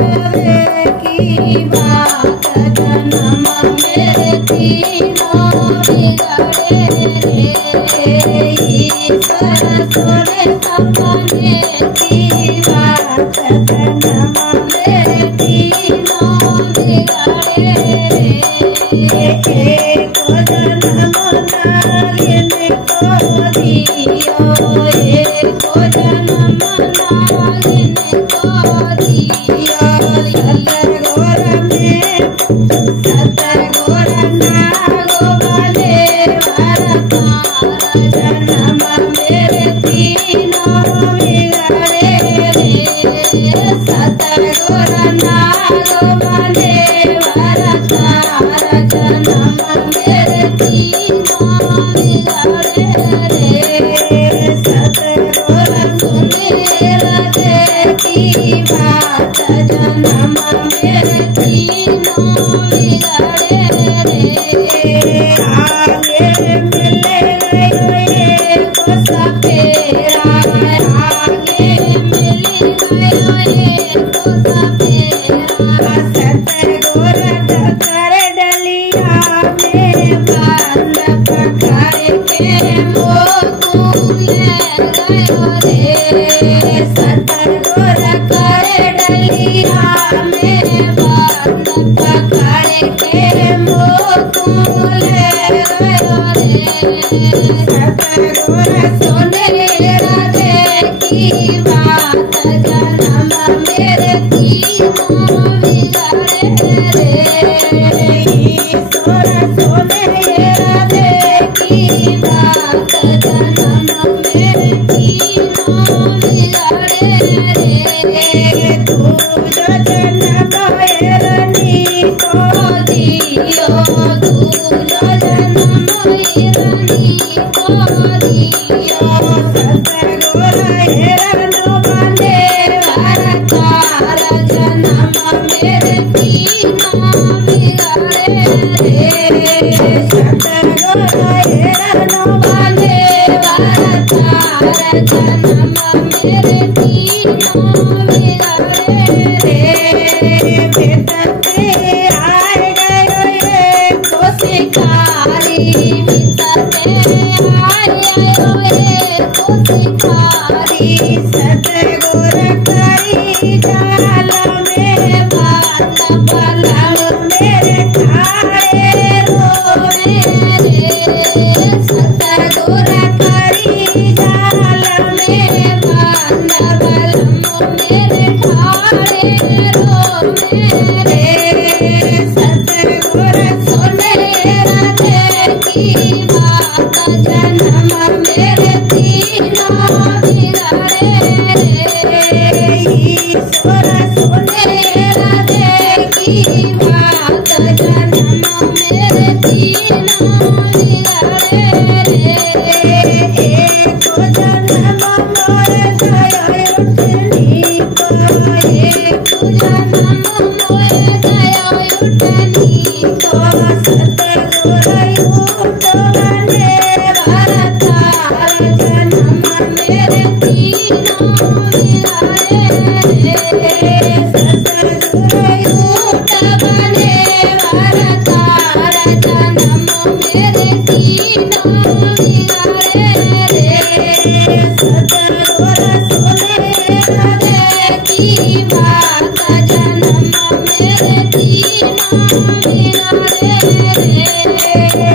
राधे की बात जन्म मेरे तीनों बिगड़े रे ईश्वर सोने सपने की बात जन्म मेरे तीनों बिगड़े रे को जन्म नागिन को दियो को जन्म नागिन को दियो सतर गोरा में सतर गोरा नागो वाले वरतार जन्म मेरे तीनों बिगड़े रे सतर गोरा नागो वाले वरतार जन्म मेरे तीनों बिगड़े रे सतर गोरा सुने राधे की बात जन्म मेरे तीनों बिगड़े रे आगे मिले गए को सपेरा आगे मिले गए को सपेरा सतर गोरा कर डलिया में बंद पकड़ के मोकुले गयो रे सतर गोरा कर डलिया में बंद पकड़ के मोकुले गयो रे सतर गोरा सोने राधे की बात जन्म मेरे तीनों बिगड़े रे ईश्वर सोने राधे की बात जन्म मेरे तीनों बिगड़े रे तू जो जन्म रनी को दियो तू जो जन्म रनी को दियो सतर गोरा हेरनो बांधे वरतार जन्म मेरे तीनों बिगड़े रे सतर गोरा हेरनो बांधे वरतार जन्म मेरे तीनों बिगड़े रे बेटते आए गए को शिकारी बेटते आए गए को शिकारी सतर गोरा करी जाल में बात पलंग मेरे ठाड़े रोए रे सतर गोरा करी जाल में बात पलंग मेरे ठाड़े रोए रे सतर गोरा सोने राधे की बात जन्म मेरे तीनों बिगड़े रे ईश्वर सोने राधे की बात जन्म मेरे तीनों बिगड़े रे को जन्म मोर गयो उठनी को को जन्म मोर गयो उठनी को सतर गोरा उठवाने वरतार जन्म मेरे तीनों बिगड़े रे सतर गोरा उठवाने वरतार जन्म मेरे तीनों बिगड़े रे सतर गोरा सोने राधे की बात जन्म मेरे तीनों बिगड़े रे